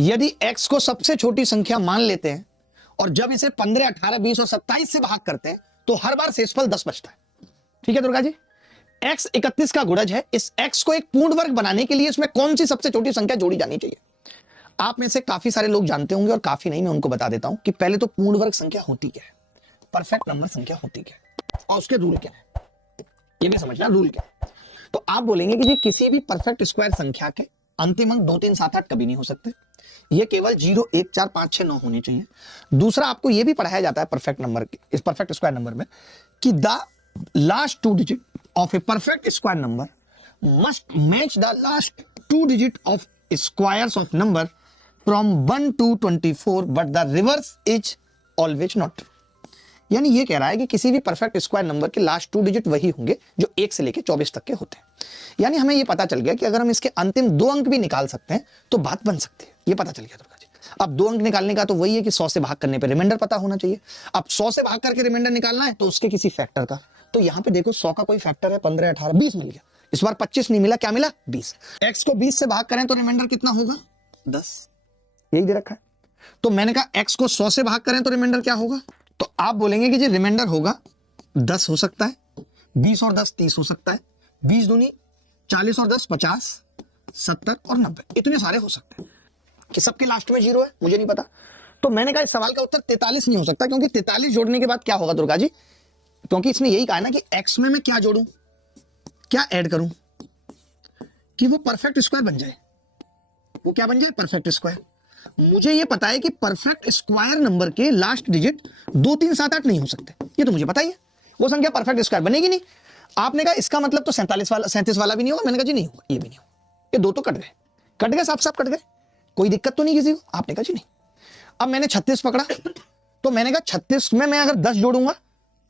यदि x को सबसे छोटी संख्या मान लेते हैं और जब इसे 15, 18, 20 और 27 से भाग करते हैं तो हर बार शेषफल 10 बचता है। ठीक है दुर्गा जी, x 31 का गुणज है। इस x को एक पूर्ण वर्ग बनाने के लिए इसमें कौन सी सबसे छोटी संख्या जोड़ी जानी चाहिए? आप में से काफी सारे लोग जानते होंगे और काफी नहीं, मैं उनको बता देता हूं कि पहले तो पूर्ण वर्ग संख्या होती क्या है, परफेक्ट नंबर संख्या होती क्या है और उसके रूल क्या है, ये भी समझना रूल क्या है। तो आप बोलेंगे कि जी किसी भी परफेक्ट स्क्वायर संख्या के अंतिम अंक 2, 3, 7, 8 कभी नहीं हो सकते, ये केवल 0, 1, 4, 5, 6, 9 होने चाहिए। दूसरा, आपको ये भी पढ़ाया जाता है परफेक्ट नंबर इस परफेक्ट स्क्वायर नंबर में कि the last 2 digit of a perfect square number must match the last 2 digit of squares of number from 1 to 24 but the reverse is always not true. यानी ये कह रहा है कि किसी भी परफेक्ट स्क्वायर नंबर के लास्ट 2 डिजिट वही होंगे जो 1 से लेकर 24 तक के होते हैं। यानी हमें ये पता चल गया कि अगर हम इसके अंतिम 2 अंक भी निकाल सकते हैं तो बात बन सकती है, ये पता चल गया दुर्गा जी। अब 2 अंक निकालने का तो वही है कि 100 से भाग करने पे रिमाइंडर पता होना चाहिए। अब 100 से भाग करके रिमाइंडर निकालना है तो उसके किसी फैक्टर का, तो यहां पे देखो 100 का कोई फैक्टर है, 15, 18, 20 मिल गया। इस बार 25 नहीं मिला, क्या मिला? 20। x को 20 से भाग करें तो रिमाइंडर कितना होगा? 10, यही दे रखा है। तो मैंने कहा x को 100 से भाग करें तो रिमाइंडर क्या होगा? तो आप बोलेंगे कि जी रिमाइंडर होगा 10 हो सकता है, 20 और 10 30 हो सकता है, 20 दूनी 40 और 10 50, 70 और 90, इतने सारे हो सकते हैं। कि सबके लास्ट में 0 है, मुझे नहीं पता। तो मैंने कहा इस सवाल का उत्तर 43 नहीं हो सकता, क्योंकि 43 जोड़ने के बाद क्या होगा दुर्गा जी? क्योंकि इसने यही कहा ना कि x में मैं क्या जोड़ूं, क्या ऐड करूं कि वो परफेक्ट स्क्वायर बन जाए। वो क्या बन जाए? Perfect square. मुझे ये पता है कि परफेक्ट स्क्वायर नंबर के लास्ट डिजिट 2, 3, 7, 8 नहीं हो सकते, ये तो मुझे पता ही है। वो संख्या परफेक्ट स्क्वायर बनेगी नहीं। आपने कहा इसका मतलब तो 37 वाला भी नहीं होगा। मैंने कहा जी नहीं होगा, ये भी नहीं होगा। ये 2 तो कट गए, साफ साफ कट गए, कोई दिक्कत तो नहीं किसी को। आपने कहा जी नहीं। अब मैंने 36 पकड़ा, तो मैंने कहा 36 में मैं अगर 10 जोड़ूंगा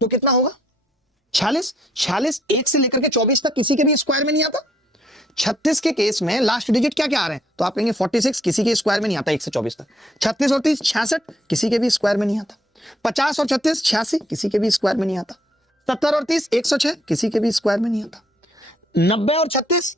तो कितना होगा? 46। 46 1 से लेकर के 24 तक किसी के भी स्क्वायर में नहीं आता। 36 के केस में लास्ट डिजिट क्या क्या आ रहे हैं? तो आप कहेंगे 46 किसी के स्क्वायर में नहीं आता 1 से 24 तक। 36 और 30 66 किसी के भी स्क्वायर में नहीं आता। 50 और 36 86 किसी के भी स्क्वायर में नहीं आता। 70 और 30 106 किसी के भी स्क्वायर में नहीं आता। 90 और 36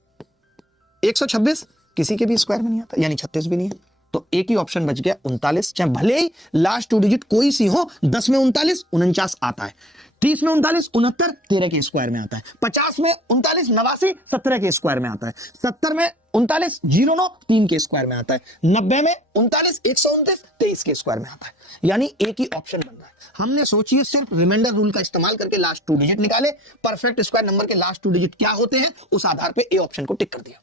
126 किसी के भी स्क्वायर में नहीं आता, यानी 36 भी नहीं है। तो एक ही ऑप्शन बच गया 39। चाहे भले ही लास्ट 2 डिजिट कोई सी हो, 10 में 39 49 आता है, 30 में 39 69 13 के स्क्वायर में आता है, 50 में 39 89 17 के स्क्वायर में आता है, 70 में 39 09 3 के स्क्वायर में आता है, 90 में 39 129 23 के स्क्वायर में आता है। यानी एक ही ऑप्शन बन रहा है। हमने सोचिए सिर्फ रिमाइंडर रूल का इस्तेमाल करके लास्ट 2 डिजिट निकाले, परफेक्ट स्क्वायर नंबर के लास्ट 2 डिजिट क्या होते हैं, उस आधार पर ए ऑप्शन को टिक कर दिया।